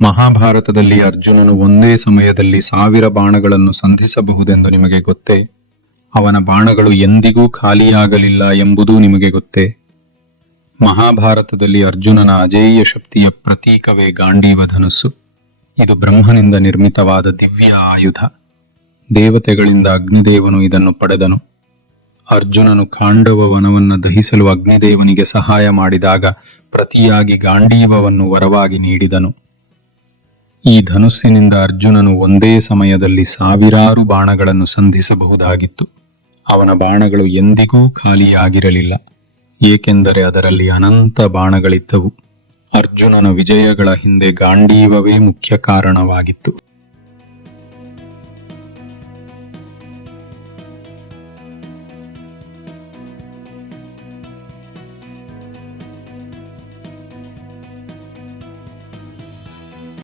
ಮಹಾಭಾರತದಲ್ಲಿ ಅರ್ಜುನನು ಒಂದೇ ಸಮಯದಲ್ಲಿ 1000 ಬಾಣಗಳನ್ನು ಸಂಧಿಸಬಹುದೆಂದು ನಿಮಗೆ ಗೊತ್ತೇ? ಅವನ ಬಾಣಗಳು ಎಂದಿಗೂ ಖಾಲಿಯಾಗಲಿಲ್ಲ ಎಂಬುದೂ ನಿಮಗೆ ಗೊತ್ತೇ? ಮಹಾಭಾರತದಲ್ಲಿ ಅರ್ಜುನನ ಅಜೇಯ ಶಕ್ತಿಯ ಪ್ರತೀಕವೇ ಗಾಂಡೀವ ಧನುಸ್ಸು. ಇದು ಬ್ರಹ್ಮನಿಂದ ನಿರ್ಮಿತವಾದ ದಿವ್ಯ ಆಯುಧ. ದೇವತೆಗಳಿಂದ ಅಗ್ನಿದೇವನು ಇದನ್ನು ಪಡೆದನು. ಅರ್ಜುನನು ಖಾಂಡವ ವನವನ್ನು ದಹಿಸಲು ಅಗ್ನಿದೇವನಿಗೆ ಸಹಾಯ ಮಾಡಿದಾಗ ಪ್ರತಿಯಾಗಿ ಗಾಂಡೀವವನ್ನು ವರವಾಗಿ ನೀಡಿದನು. ಈ ಧನುಸ್ಸಿನಿಂದ ಅರ್ಜುನನು ಒಂದೇ ಸಮಯದಲ್ಲಿ 1000 ಬಾಣಗಳನ್ನು ಸಂಧಿಸಬಹುದಾಗಿತ್ತು. ಅವನ ಬಾಣಗಳು ಎಂದಿಗೂ ಖಾಲಿಯಾಗಿರಲಿಲ್ಲ, ಏಕೆಂದರೆ ಅದರಲ್ಲಿ ಅನಂತ ಬಾಣಗಳಿದ್ದವು. ಅರ್ಜುನನ ವಿಜಯಗಳ ಹಿಂದೆ ಗಾಂಡೀವವೇ ಮುಖ್ಯ ಕಾರಣವಾಗಿತ್ತು.